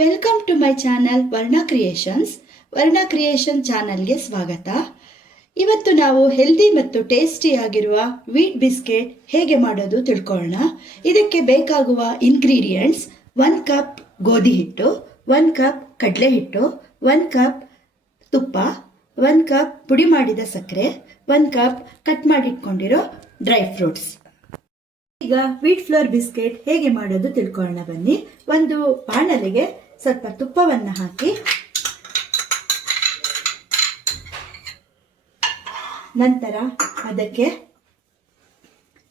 Welcome to my channel ವರ್ಣ creation ಚಾನಲ್ಗೆ ಸ್ವಾಗತ. ಇವತ್ತು ನಾವು ಹೆಲ್ದಿ ಮತ್ತು ಟೇಸ್ಟಿ ಆಗಿರುವ ವೀಟ್ ಬಿಸ್ಕೆಟ್ ಹೇಗೆ ಮಾಡೋದು ತಿಳ್ಕೊಳ್ಳೋಣ. ಇದಕ್ಕೆ ಬೇಕಾಗುವ ಇಂಗ್ರೀಡಿಯೆಂಟ್ಸ್: 1 ಕಪ್ ಗೋಧಿ ಹಿಟ್ಟು, 1 ಕಪ್ ಕಡಲೆ ಹಿಟ್ಟು, 1 ಕಪ್ ತುಪ್ಪ, 1 ಕಪ್ ಪುಡಿ ಮಾಡಿದ ಸಕ್ಕರೆ, 1 ಕಪ್ ಕಟ್ ಮಾಡಿಟ್ಕೊಂಡಿರೋ ಡ್ರೈ ಫ್ರೂಟ್ಸ್. ಈಗ ವೀಟ್ ಫ್ಲೋರ್ ಬಿಸ್ಕೆಟ್ ಹೇಗೆ ಮಾಡೋದು ತಿಳ್ಕೊಳ್ಳೋಣ ಬನ್ನಿ. ಒಂದು ಬಾಣಲೆಗೆ ಸ್ವಲ್ಪ ತುಪ್ಪವನ್ನು ಹಾಕಿ, ನಂತರ ಅದಕ್ಕೆ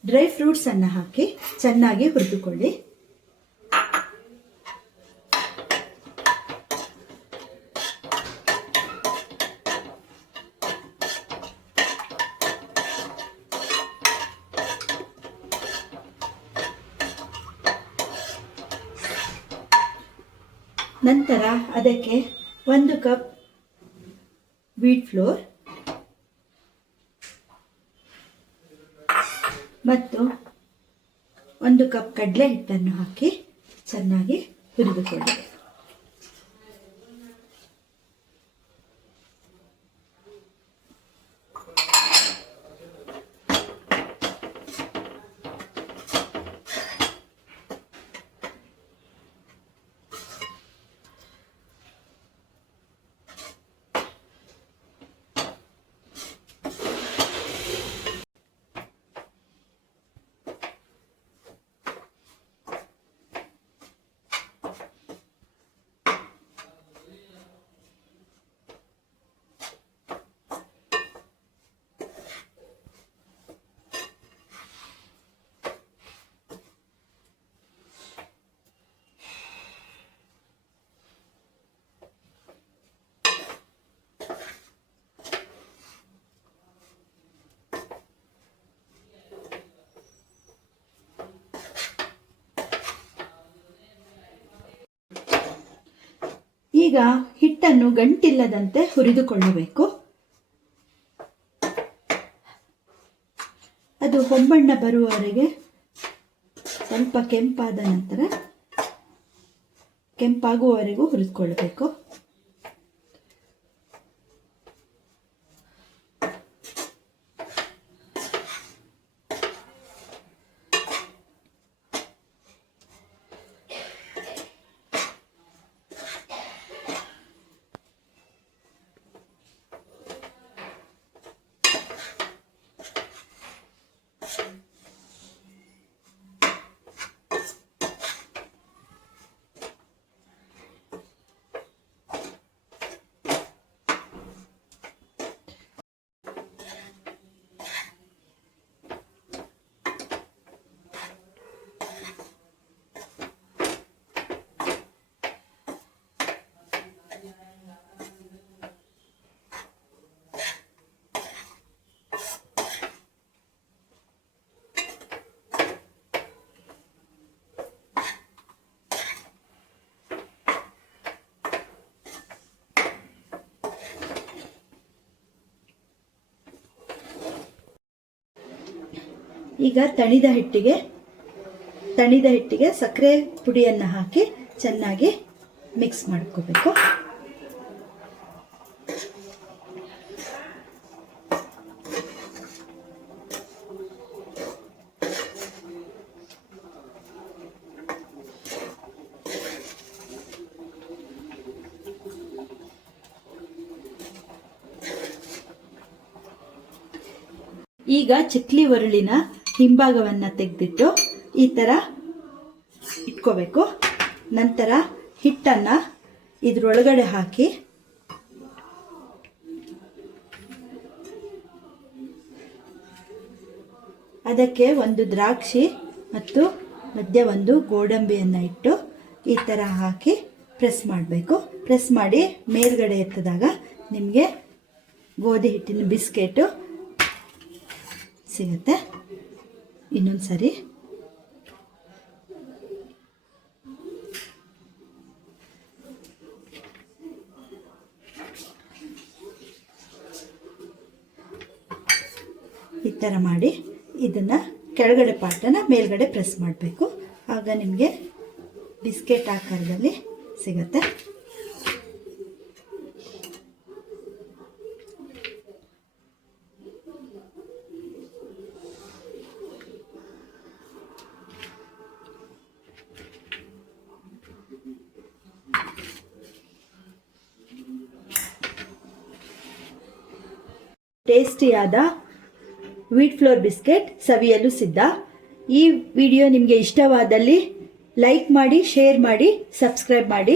ಡ್ರೈ ಫ್ರೂಟ್ಸ್ ಅನ್ನು ಹಾಕಿ ಚೆನ್ನಾಗಿ ಹುರಿದುಕೊಳ್ಳಿ. ನಂತರ ಅದಕ್ಕೆ 1 ಕಪ್ ವೀಟ್ ಫ್ಲೋರ್ ಮತ್ತು 1 ಕಪ್ ಕಡಲೆ ಹಿಟ್ಟನ್ನು ಹಾಕಿ ಚೆನ್ನಾಗಿ ಹುರಿದುಕೊಳ್ಳಿ. ಈಗ ಹಿಟ್ಟನ್ನು ಗಂಟಿಲ್ಲದಂತೆ ಹುರಿದುಕೊಳ್ಳಬೇಕು. ಅದು ಹೊಂಬಣ್ಣ ಬರುವವರೆಗೆ ಸ್ವಲ್ಪ ಕೆಂಪಾಗುವವರೆಗೂ ಹುರಿದುಕೊಳ್ಳಬೇಕು. ಈಗ ತಣಿದ ಹಿಟ್ಟಿಗೆ ಸಕ್ಕರೆ ಪುಡಿಯನ್ನು ಹಾಕಿ ಚೆನ್ನಾಗಿ ಮಿಕ್ಸ್ ಮಾಡ್ಕೋಬೇಕು. ಈಗ ಚಕ್ಲಿ ಒರಳಿನ ಹಿಂಭಾಗವನ್ನು ತೆಗೆದಿಟ್ಟು ಈ ಥರ ಇಟ್ಕೋಬೇಕು. ನಂತರ ಹಿಟ್ಟನ್ನು ಇದರೊಳಗಡೆ ಹಾಕಿ ಅದಕ್ಕೆ ಒಂದು ದ್ರಾಕ್ಷಿ ಮತ್ತು ಮಧ್ಯ ಒಂದು ಗೋಡಂಬಿಯನ್ನು ಇಟ್ಟು ಈ ಥರ ಹಾಕಿ ಪ್ರೆಸ್ ಮಾಡಬೇಕು. ಪ್ರೆಸ್ ಮಾಡಿ ಮೇಲ್ಗಡೆ ಎತ್ತಿದಾಗ ನಿಮಗೆ ಗೋಧಿ ಹಿಟ್ಟಿನ ಬಿಸ್ಕೆಟು ಸಿಗುತ್ತೆ. ಇನ್ನೊಂದು ಸರಿ ಈ ಥರ ಮಾಡಿ ಇದನ್ನು ಕೆಳಗಡೆ ಪಾರ್ಟನ್ನು ಮೇಲ್ಗಡೆ ಪ್ರೆಸ್ ಮಾಡಬೇಕು. ಆಗ ನಿಮಗೆ ಬಿಸ್ಕೆಟ್ ಆಕಾರದಲ್ಲಿ ಸಿಗುತ್ತೆ. ಟೇಸ್ಟಿಯಾದ ವೀಟ್ ಫ್ಲೋರ್ ಬಿಸ್ಕೆಟ್ ಸವಿಯಲು ಸಿದ್ಧ. ಈ ವಿಡಿಯೋ ನಿಮಗೆ ಇಷ್ಟವಾದಲ್ಲಿ ಲೈಕ್ ಮಾಡಿ, ಶೇರ್ ಮಾಡಿ, ಸಬ್ಸ್ಕ್ರೈಬ್ ಮಾಡಿ.